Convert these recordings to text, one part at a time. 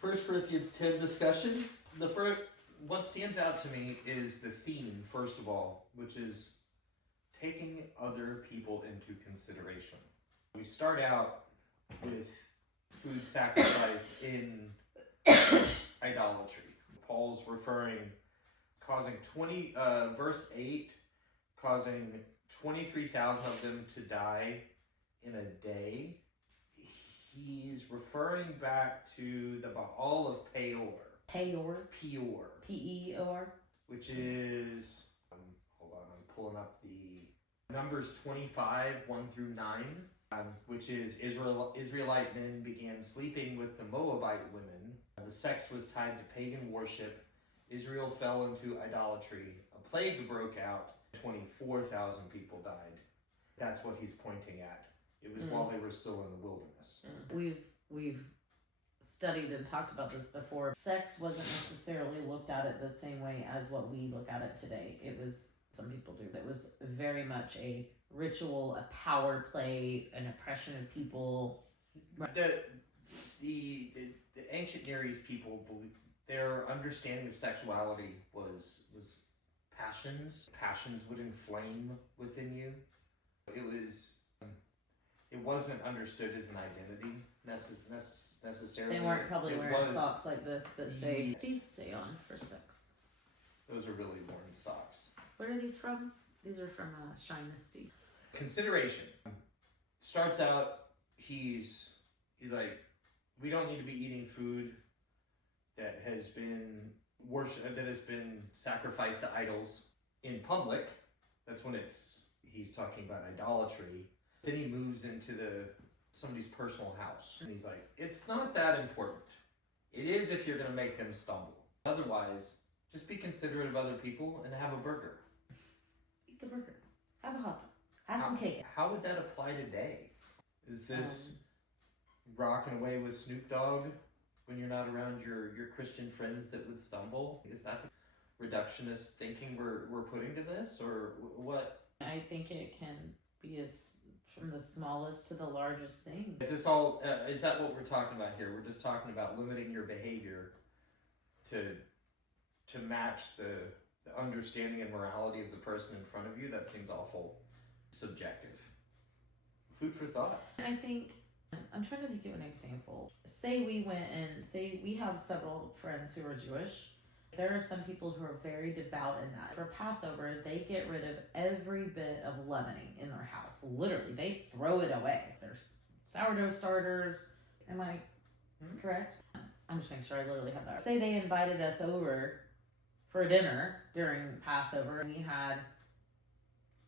1 Corinthians 10 discussion. What stands out to me is the theme, first of all, which is taking other people into consideration. We start out with food sacrificed in idolatry. Paul's causing verse 8, causing 23,000 of them to die in a day. He's referring back to the Baal of Peor. Peor. P-E-O-R. Which is, hold on, I'm pulling up the Numbers 25, 1 through 9, which is Israelite men began sleeping with the Moabite women. The sex was tied to pagan worship. Israel fell into idolatry. A plague broke out. 24,000 people died. That's what he's pointing at. It was while they were still in the wilderness. We've studied and talked about this before. Sex wasn't necessarily looked at it the same way as what we look at it today. It was, some people do, it was very much a ritual, a power play, an oppression of people. The ancient Near East people, their understanding of sexuality was passions. Passions would inflame within you. It wasn't understood as an identity necessarily. They weren't probably wearing socks like this that say, "These stay on for sex." Those are really worn socks. Where are these from? These are from Shine Misty. Consideration. Starts out, he's like, we don't need to be eating food that has been sacrificed to idols in public. That's when he's talking about idolatry. Then he moves into somebody's personal house. And he's like, it's not that important. It is if you're going to make them stumble. Otherwise, just be considerate of other people and have a burger. Eat the burger. Have a hot dog. Have some cake. How would that apply today? Is this rocking away with Snoop Dogg when you're not around your Christian friends that would stumble? Is that the reductionist thinking we're putting to this, or what? I think it can be from the smallest to the largest thing. Is this all? Is that what we're talking about here? We're just talking about limiting your behavior to match the understanding and morality of the person in front of you. That seems awful subjective. Food for thought. I think I'm trying to think of an example. Say we have several friends who are Jewish. There are some people who are very devout in that. For Passover, they get rid of every bit of leavening in their house. Literally, they throw it away. There's sourdough starters. Am I correct? I'm just making sure I literally have that. Say they invited us over for dinner during Passover, and we had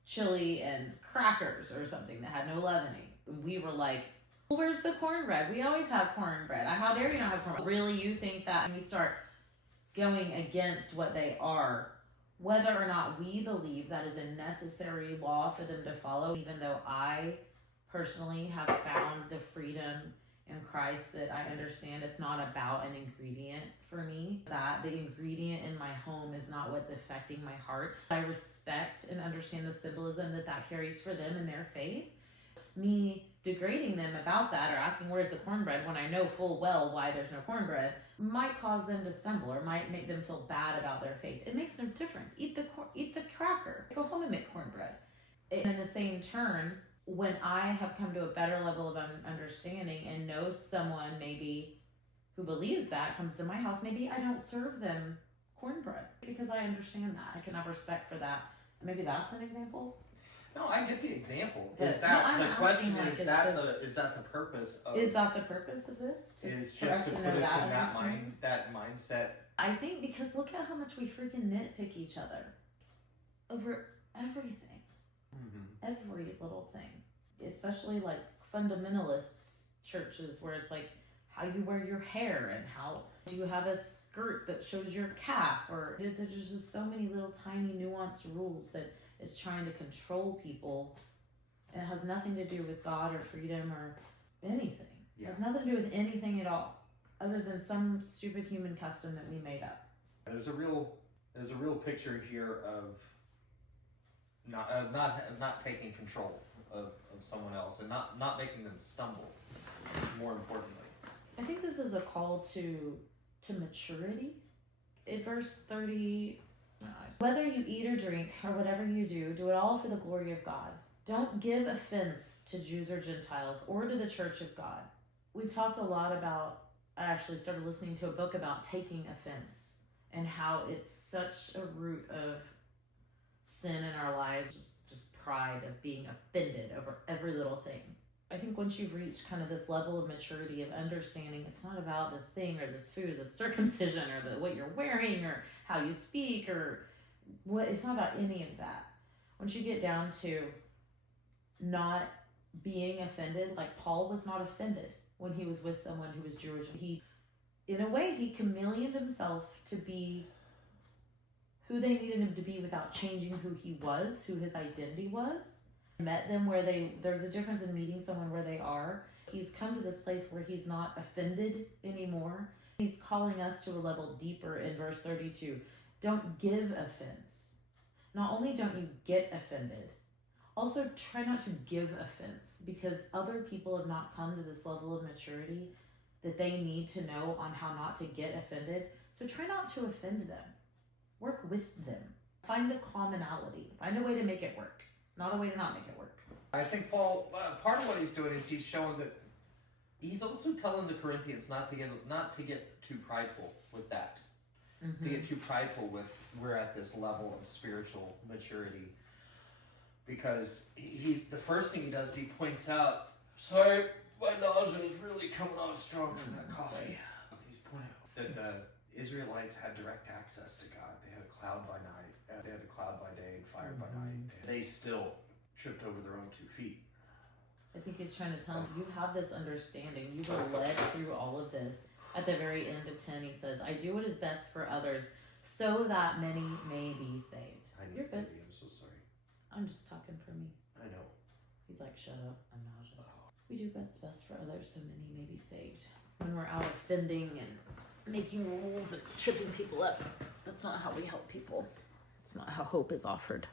chili and crackers or something that had no leavening. We were like, well, where's the cornbread? We always have cornbread. How dare you not have cornbread? Really, you think that? And we start going against what they are, whether or not we believe that is a necessary law for them to follow, even though I personally have found the freedom in Christ that I understand it's not about an ingredient for me, that the ingredient in my home is not what's affecting my heart. I respect and understand the symbolism that carries for them in their faith. Me degrading them about that or asking where's the cornbread when I know full well why there's no cornbread might cause them to stumble or might make them feel bad about their faith. It makes no difference. Eat the cracker. Go home and make cornbread. And in the same turn, when I have come to a better level of understanding and know someone maybe who believes that comes to my house, maybe I don't serve them cornbread because I understand that. I can have respect for that. Maybe that's an example. No, I get the example. But Is that no, the question? Like, is that the purpose of? Is that the purpose of this? Is just to put us in that mindset? I think because look at how much we freaking nitpick each other over everything, every little thing, especially like fundamentalist churches where it's like how you wear your hair and how do you have a skirt that shows your calf, or there's just so many little tiny nuanced rules that is trying to control people. It has nothing to do with God or freedom or anything. Yeah. It has nothing to do with anything at all, other than some stupid human custom that we made up. There's a real picture here of not taking control of someone else and not making them stumble. More importantly, I think this this is a call to maturity. In verse 30, whether you eat or drink or whatever you do it all for the glory of God. Don't give offense to Jews or Gentiles or to the church of God. We've talked a lot about, I actually started listening to a book about taking offense and how it's such a root of sin in our lives, just pride of being offended over every little thing. I think once you've reached kind of this level of maturity of understanding it's not about this thing or this food, this circumcision or what you're wearing or how you speak or what, it's not about any of that. Once you get down to not being offended, like Paul was not offended when he was with someone who was Jewish. He, in a way, he chameleoned himself to be who they needed him to be without changing who he was, who his identity was. Met them where there's a difference in meeting someone where they are. He's come to this place where he's not offended anymore. He's calling us to a level deeper in verse 32. Don't give offense. Not only don't you get offended, also try not to give offense, because other people have not come to this level of maturity that they need to know on how not to get offended. So try not to offend them. Work with them. Find the commonality. Find a way to make it work. Not a way to not make it work. I think Paul, part of what he's doing is he's showing that he's also telling the Corinthians not to get too prideful with that. To get too prideful with we're at this level of spiritual maturity, because he's the first thing he does, he points out, sorry, my nausea is really coming on stronger than that coffee. He's pointing out that the Israelites had direct access to God. They had a cloud by night. They had a cloud by day and fire by night. They still tripped over their own 2 feet. I think he's trying to tell them, you have this understanding. You were led through all of this. At the very end of 10, he says, I do what is best for others so that many may be saved. You're good. I'm so sorry. I'm just talking for me. I know. He's like, shut up, I'm nauseous. We do what's best for others so many may be saved. When we're out offending and making rules and tripping people up, that's not how we help people. It's not how hope is offered.